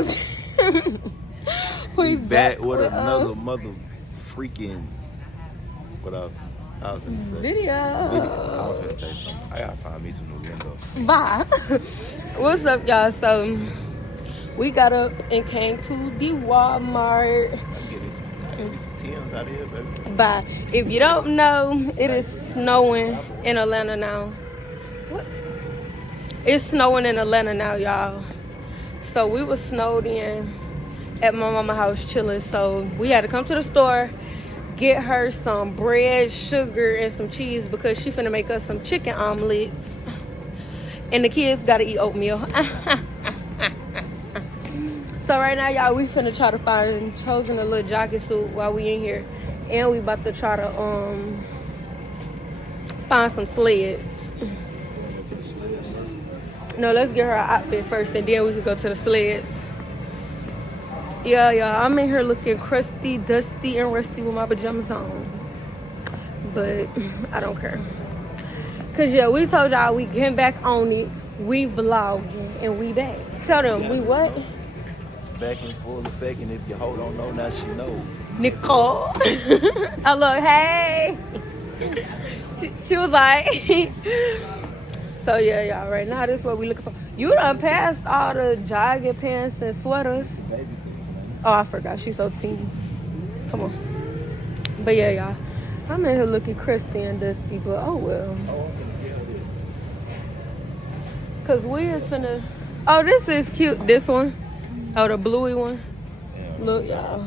once. we back with another mother freaking what up? I was gonna say video. I was gonna say something. I gotta find me some new window. Bye. What's up, y'all? So we got up and came to the Walmart. Tim's out here, baby. Bye. If you don't know, it is snowing in Atlanta now. What? It's snowing in Atlanta now, y'all. So we was snowed in at my mama's house chilling. So we had to come to the store, get her some bread, sugar, and some cheese because she finna make us some chicken omelets. And the kids gotta eat oatmeal. So right now, y'all, we finna try to find chosen a little jogging suit while we in here. And we about to try to find some sleds. No, let's get her an outfit first and then we can go to the sleds. Yeah, y'all, I'm in here looking crusty, dusty, and rusty with my pajamas on. But I don't care. Cause yeah, we told y'all we getting back on it. We vlogging and we back. Tell them we what? Back in full effect, and if you hold on, know now she know. Nicole. I look, hey. She was like, so yeah, y'all, right now this is what we looking for. You done passed all the jogging pants and sweaters. Oh, I forgot, she's so teeny. Come on. But yeah, y'all, I'm in here looking crusty and dusty, but oh well. Cause we is finna, oh, this is cute, this one. Oh, the bluey one. Look, y'all.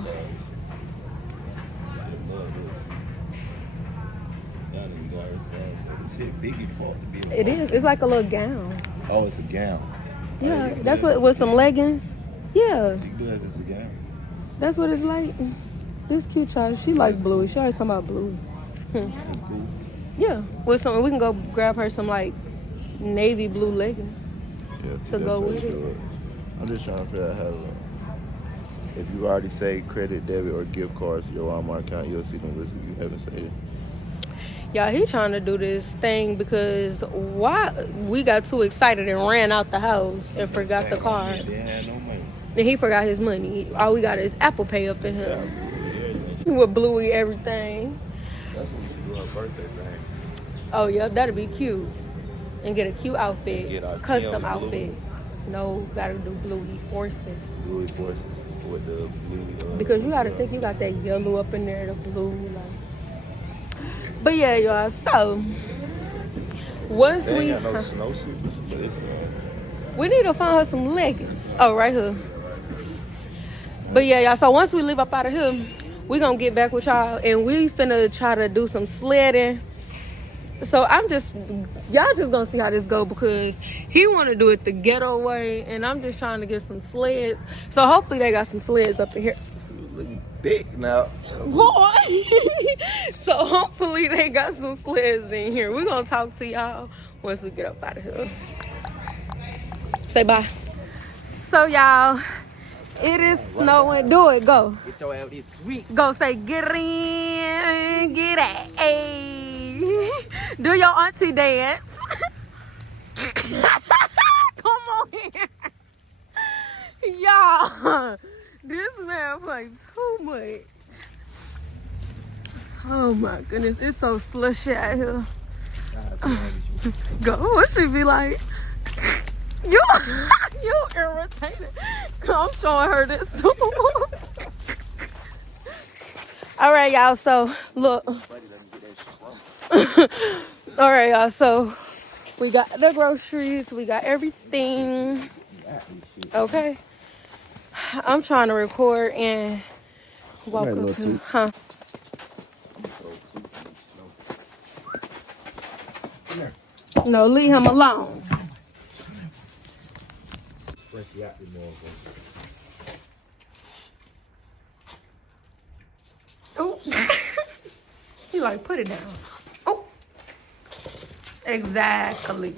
It is. It's like a little gown. Oh, it's a gown. Yeah, that's what with some leggings. Yeah. You can do that as a gown. That's what it's like. This cute child. She like bluey. She always talking about bluey. That's cool. Yeah. With some, we can go grab her some like navy blue leggings to go with it. I'm just trying to figure out how to. If you already say credit, debit, or gift cards to your Walmart account, you'll see them listed if you haven't said it. Yeah, he trying to do this thing because why we got too excited and ran out the house and forgot the card. They had no money. And he forgot his money. All we got is Apple Pay up in here. With Bluey everything. That's when we do her birthday thing. Oh, yeah, that'd be cute. And get a cute outfit. Get our custom outfit. No, gotta do Bluey Forces. Bluey Forces with the blue. Because you gotta think you got that yellow up in there, the blue. Like. But yeah, y'all, so once they we ain't got no snowsuits, but it's we need to find her some leggings. Oh, right here. But yeah, y'all, so once we leave up out of here, we gonna get back with y'all and we finna try to do some sledding. So y'all just gonna see how this go because he wanna do it the ghetto way and I'm just trying to get some sleds. So hopefully they got some sleds up in here. looking big now. Boy. So hopefully they got some sleds in here. We're gonna talk to y'all once we get up out of here. Say bye. So y'all, it is snowing. Do it, go. Get your ass this sweet. Go say get in, get it. Hey. Do your auntie dance. Come on here. Y'all, this man play too much. Oh my goodness, it's so slushy out here. Go, what she be like? You irritated. I'm showing her this too. All right, y'all, so look. All right, y'all, so we got the groceries, we got everything. Okay. I'm trying to record and walk up here. Huh? No, leave him alone. Oh, he like put it down. Oh, exactly.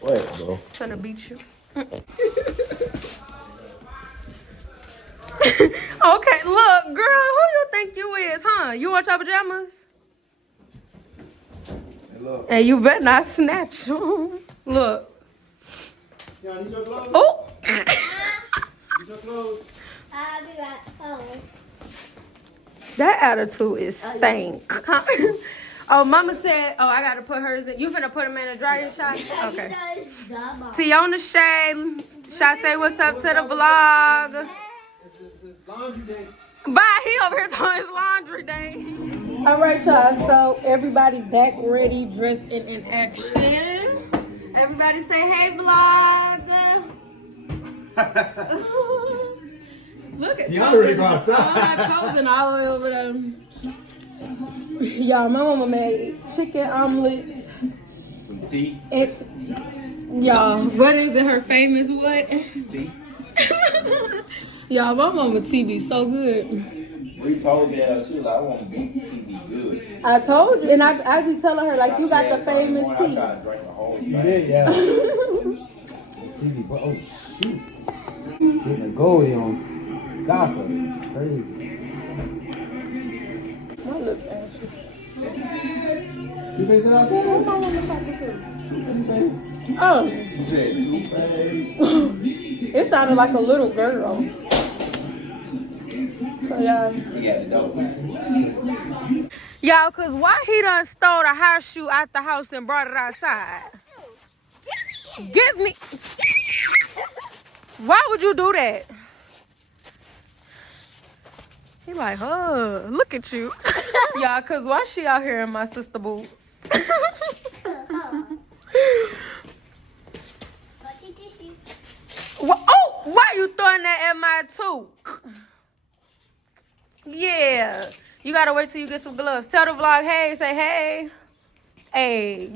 What, bro? Trying to beat you. Okay, look, girl, who you think you is, huh? You want your pajamas? Hey, look. And you better not snatch them. Look. Oh. I'll be right home. That attitude is stank. Oh, Mama said, oh, I got to put hers in. You finna put them in a dryer, Shy? Okay. Tiona Shay. Shy say what's up to the vlog. Bye. He over here doing his laundry day. All right, y'all. So everybody back ready, dressed and in action. Everybody say, hey, vlog. Look at Chosen. Chosen all the way over there. Y'all, my mama made chicken omelets. Some tea. It's y'all. What is it? Her famous what? Tea. Y'all, my mama tea be so good. We told her, she was like, I want tea be good. I told you, and I be telling her like, you got the famous tea. I tried to drink the whole thing. Yeah. Oh, shoot. Getting a goldie on soccer. Crazy. My lips ashy. You think that out there? What my mama talking to? Oh. You said too fast. It sounded like a little girl. So y'all. You got to know. Y'all, cause why he done stole the house shoe out the house and brought it outside? Give me. Why would you do that? He like, oh, look at you. Y'all, cause why she out here in my sister boots? Oh, why you throwing that at my toque? Yeah. You gotta wait till you get some gloves. Tell the vlog, hey, say hey. Hey.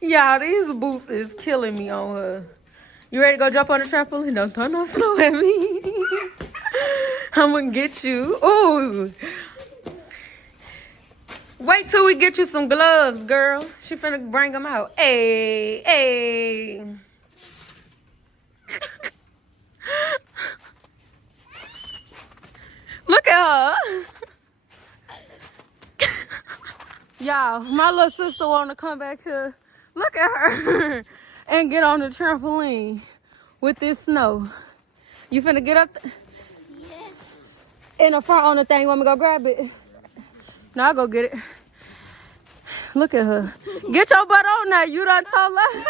Y'all, these boots is killing me on her. You ready to go jump on the trampoline? Don't throw no snow at me. I'm gonna get you. Ooh. Wait till we get you some gloves, girl. She finna bring them out. Hey, hey. Look at her. Y'all, my little sister wanna come back here. Look at her. And get on the trampoline with this snow. You finna get up? Yeah. In the front on the thing. You want me to go grab it? No, I'll go get it. Look at her. Get your butt on now. You done told her.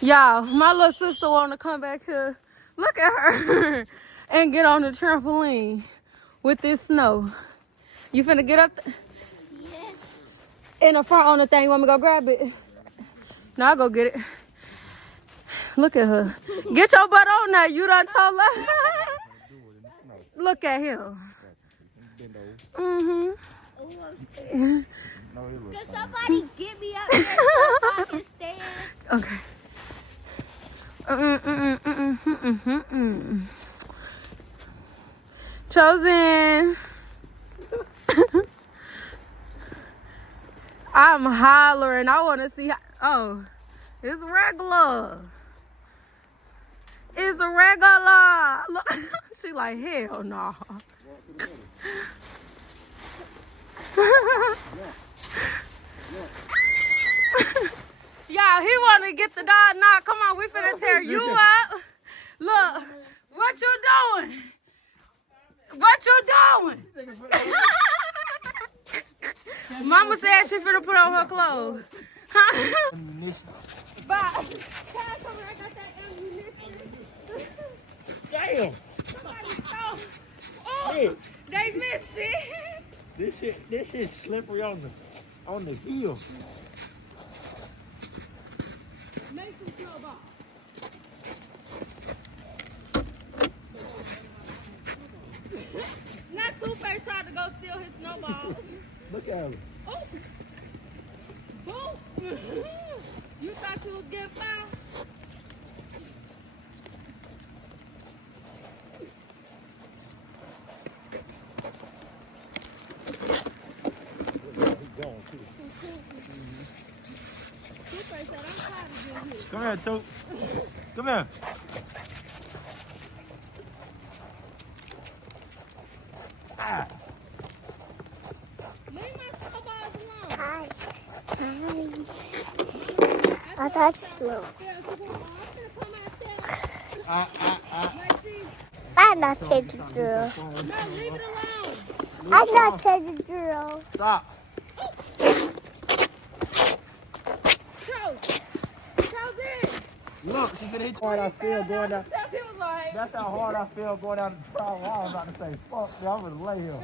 Y'all, my little sister want to come back here. Look at her. And get on the trampoline with this snow. You finna get up? Yeah. In the front on the thing. You want me to go grab it? No, I'll go get it. Look at her. Get your butt on now. You done told her. Look at him. Mm-hmm. Can somebody get me up there so I can stand? Okay. Chosen. I'm hollering. I want to see how. Oh, it's regular. It's a regular. Look, she like, hell no. Y'all, he want to get the dog knocked. Come on, we finna tear you up. Look, what you doing? What you doing? Mama said she finna put on her clothes. Bye. Damn. Oh, they missed it. This shit slippery on the heel. Make some snowballs. Not Two-Face tried to go steal his snowballs. Look at him. Oh, boom. You thought you was getting fouled? Two-Face said, I'm tired of getting hit. Come here, Tote. Come here. Ah. Leave my snowballs alone. Hi. I thought slow. I'm gonna come out there. I'm not taking the drill. No, leave it alone. I'm not taking the drill. Stop. Look, she can hit hard I feel going down. He was like, That's how hard I feel going down the trial. I was about to say, fuck, I'm gonna lay here.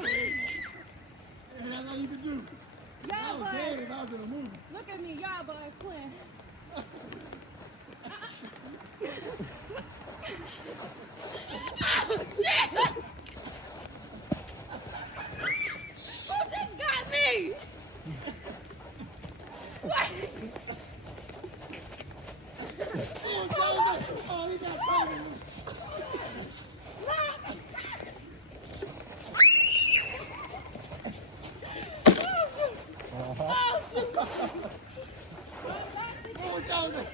That's all you can do. y'all I was dead boys, if I was in a movie. look at me, y'all boys quitting. Oh, shit! Who just got me? What? Oh, Joseph. Oh, he got pregnant. Oh, Joseph.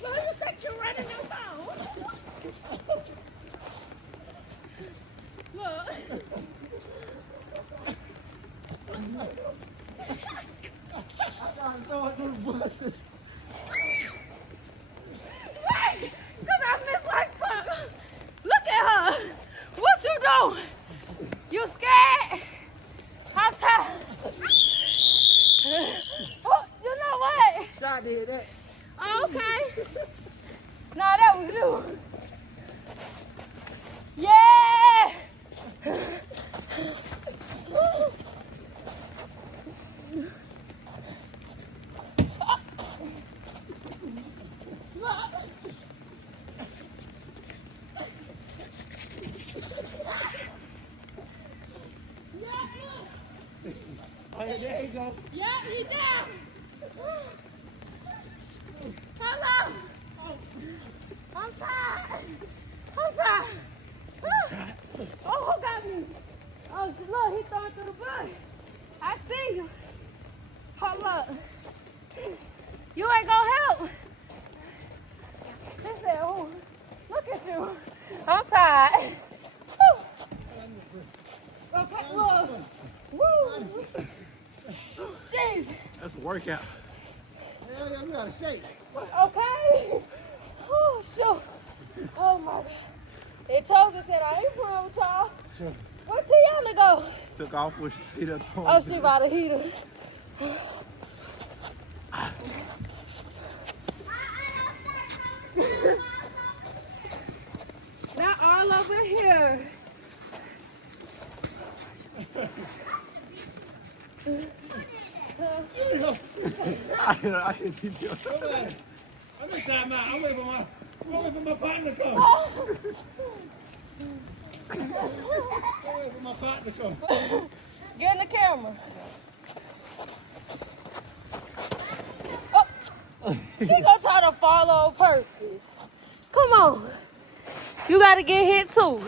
Who you think you're running your phone? Look. Wait, 'cause I miss like fuck. Look at her. What you doing? You scared? I'm tired. Oh, you know what? Shot did that. Oh, okay. Nah, that was you. Yeah. Oh, yeah, there you go. Yeah, he down. Hello. I'm tired. I'm tired. Oh, who got me? Oh, look, he throwing through the bush. I see you. Hold up. You ain't gonna help. He said, oh, look at you. I'm tired. Woo. Okay, look. Woo. Jeez. That's a workout. Hell yeah, we gotta shake. Okay. Oh, shoot. Oh, my God. They told us that I ain't playing with y'all. Sure. Where Tiana go? Took off when she see that phone. Oh, she about to heat us. Not all over here. I can keep you. I'm in time out. I'm waiting for my partner to come. I'm waiting for my partner to come. Get in the camera. Oh, she gonna try to follow on purpose. Come on. You gotta get hit too.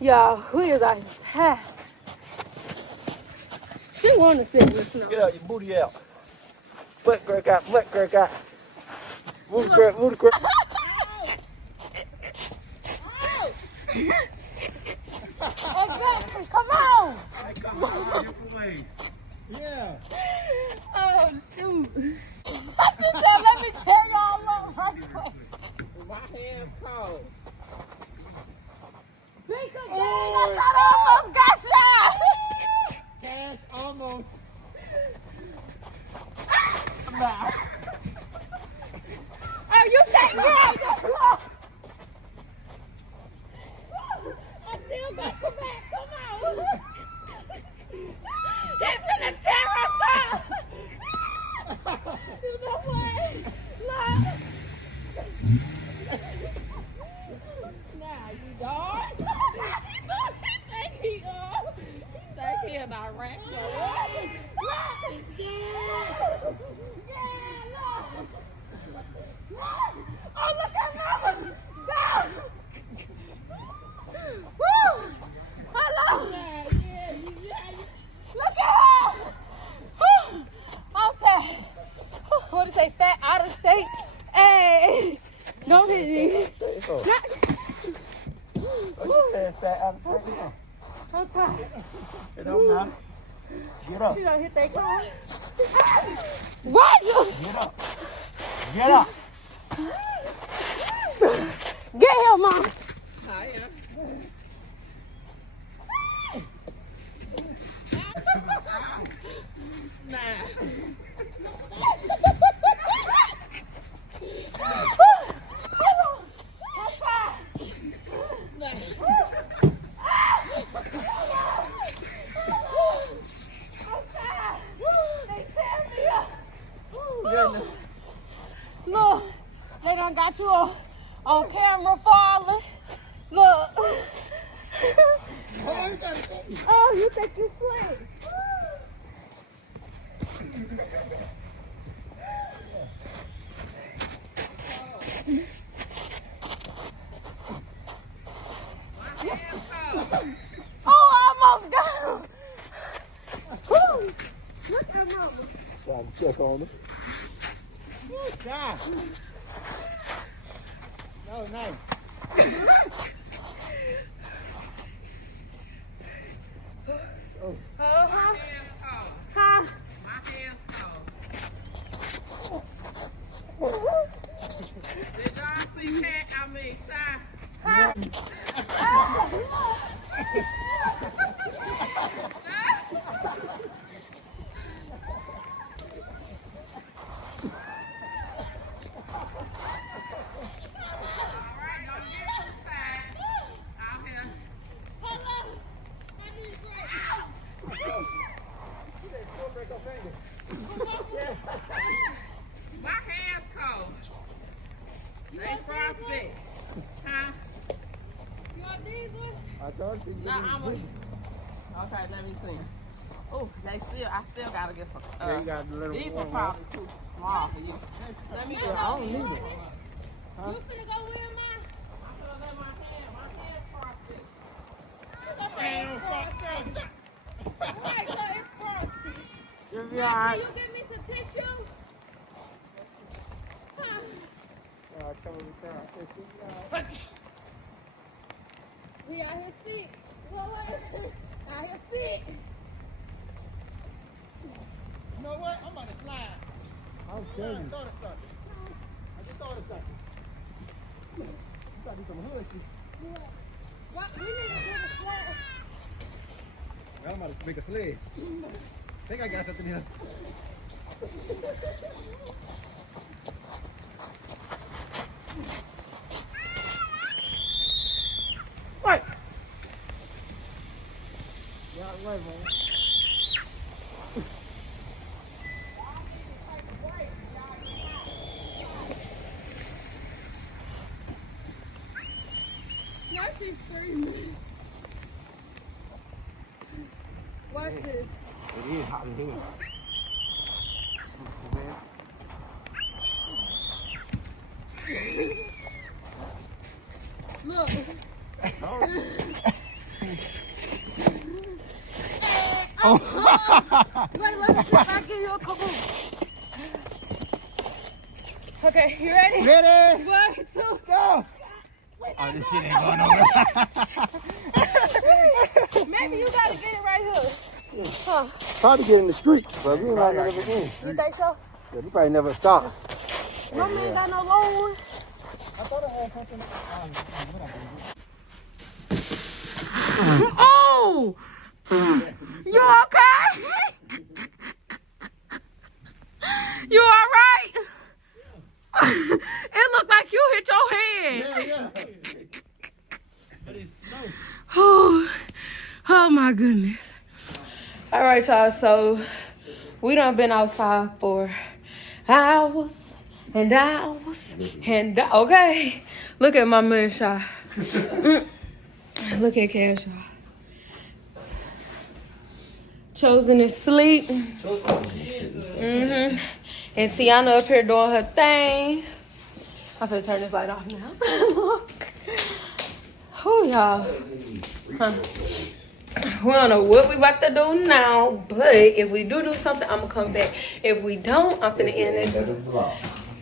Y'all, we is out here tired. She wanna sit in the snow. Get out your booty out. Butt crack out, butt crack out. Booty crack, booty crack. Okay, come on. Yeah. Oh, shoot. She said, let me tell y'all along right quick. My hands cold. Pick up, I thought I almost got shot. Cash almost. Oh, you take me out the floor. I still got the back. Come on. It's gonna tear us up. You know what? Look. Now you don't. He think he in Iraq. Look. Yeah, look. Oh, look at Mama! Go! Woo! Hello! Look at her! Woo! I'm sad. What did it say? Fat, out of shape? Hey! Don't hit me. Okay. It don't matter. Get up. She done hit that car. What? Get up. Get up. Get here, Mom. Look, they done got you on camera falling. Look. Oh, you think you slick? Oh, I almost got him. Woo. Look at Mama. Trying to check on her. God. No, no. Uh-huh. Huh? Did y'all see Cat? I mean, Shy. My hands cold. They frosty. Huh? You want these ones? I thought she No, I'm okay, let me see. Oh, I still gotta get some. Yeah, you got the little These are one. probably too small for you. Let me get. I don't need it. You finna go with him, Ma? I'm gonna let my hands frosty. Right, so it's frosty. You'll be Can alright. you give me some tissue? Huh? Come over the car. We out here sick. What? Out here sick. You know what? I'm about to slide. I'm telling you. Thought of something. I just thought of something. You gotta do some hood shit. What? We need to get a sled. Well, I'm about to make a sled. Think I got something here. Wait! Yeah, wait, man. Now she's screaming. Watch this. It is hot in here. Look. Wait, let me see if I give you a couple. Okay, you ready? Ready? 1, 2, Go! Oh, this shit ain't going nowhere. maybe you gotta get it right here. Huh? Probably get in the street, but we ain't got never get in. You think so? Yeah, we probably never stop. No man got no long one. I thought I had something. Oh! You okay? You alright? It looked like you hit your head. Yeah. But it's snow. Oh my goodness. All right, y'all. So we done been outside for hours and hours and okay. Look at my man, Shy. Look at Cash, y'all. Chosen is asleep. And Tiana up here doing her thing. I'm finna turn this light off now. Who y'all? Huh? We don't know what we about to do now, but if we do something, I'm gonna come back. If we don't, I'm finna end this.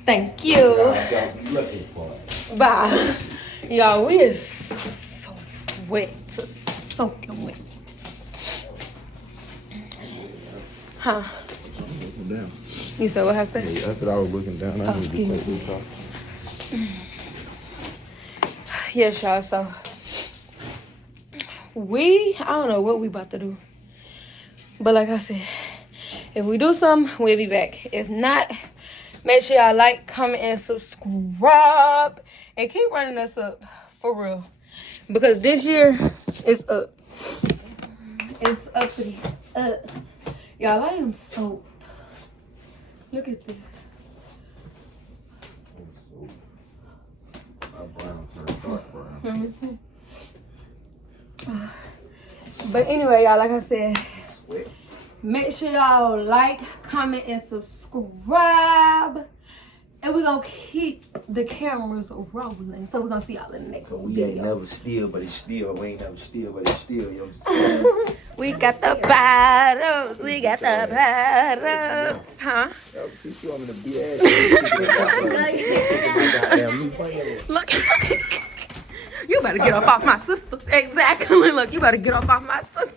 Thank you. Bye. Y'all, we is so wet, soaking wet. Huh? Looking down. You said what happened? Yeah, after I was looking down, I Oh, need to excuse take me. this off. Yes, y'all. So I don't know what we about to do. But like I said, if we do something, we'll be back. If not, make sure y'all like, comment, and subscribe. And keep running us up, for real. Because this year, it's up. It's uppity. Y'all, I am soaked. Look at this. My brown turned dark brown. Let me see. But anyway, y'all, like I said, Sweat. make sure y'all like, comment, and subscribe. And we're going to keep the cameras rolling. So we're going to see y'all in the next We video. ain't never still, but it's still. We ain't never still, but it's still. You know what I'm saying? We got the bottles. We got the bottles. Huh? Yo, teach you want me to be ass. Look. You better get off my sister. Exactly. Look, you better get off my sister.